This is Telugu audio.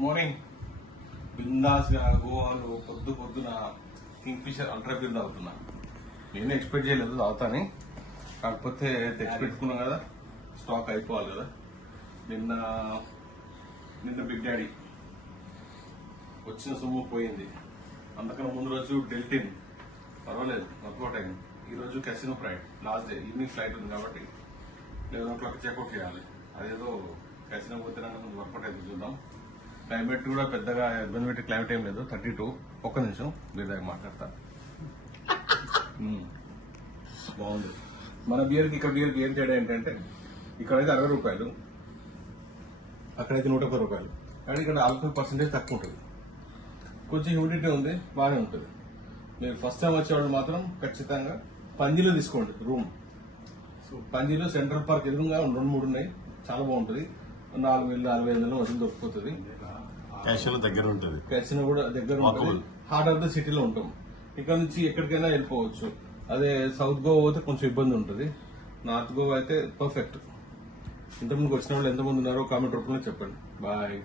Good morning. బిందాస్ గా గోవాలో పొద్దున కింగ్ ఫిషర్ అల్ట్రా ప్యూర్ తాగుతున్నా. నేను ఎక్స్పెక్ట్ చేయలేదు తాగుతాని, కాకపోతే తెచ్చి పెట్టుకున్నాం కదా, స్టాక్ అయిపోవాలి కదా. నిన్న బిగ్ డాడీ వచ్చిన సొమ్ము పోయింది. అందుకని ముందు రోజు డెల్టిన్ పర్వాలేదు, వర్కౌట్ అయింది. ఈ రోజు casino fried last day, evening flight ఉంది కాబట్టి 11 o'clock చెక్అవుట్ చేయాలి. అదేదో కెసినో పోతే ముందు వర్కౌట్ అయితే చూద్దాం. క్లైమేట్ కూడా పెద్దగా ఇబ్బంది పెట్టే క్లైమేట్ ఏం లేదు. 32. ఒక్క నిమిషం బీర్ దగ్గర మాట్లాడతా. బాగుంది. మన బియర్కి ఇక్కడ బియర్కి ఏం తేడా ఏంటంటే, ఇక్కడైతే 60 రూపాయలు, అక్కడైతే 110 రూపాయలు. కానీ ఇక్కడ ఆల్కహాల్ పర్సెంటేజ్ తక్కువ ఉంటుంది, కొంచెం హ్యూమిడిటీ ఉంది, బాగానే ఉంటుంది. మీరు ఫస్ట్ టైం వచ్చేవాళ్ళు మాత్రం ఖచ్చితంగా పంజీలో తీసుకోండి రూమ్. పంజీలో సెంట్రల్ పార్క్ ఎదురుగా 2-3 ఉన్నాయి, చాలా బాగుంటుంది. 4,000-4,500 వసూలు దొరికిపోతుంది. క్యాషియో దగ్గర ఉంటుంది, క్యాసినో కూడా దగ్గర ఉంటుంది. హార్ట్ ఆఫ్ ద సిటీలో ఉంటాం. ఇక్కడ నుంచి ఎక్కడికైనా వెళ్ళిపోవచ్చు. అదే సౌత్ గోవా పోతే కొంచెం ఇబ్బంది ఉంటుంది. నార్త్ గోవా అయితే పర్ఫెక్ట్. ఇంతకుముందుకు వచ్చిన వాళ్ళు ఎంతమంది ఉన్నారో కామెంట్ రూపంలో చెప్పండి. బాయ్.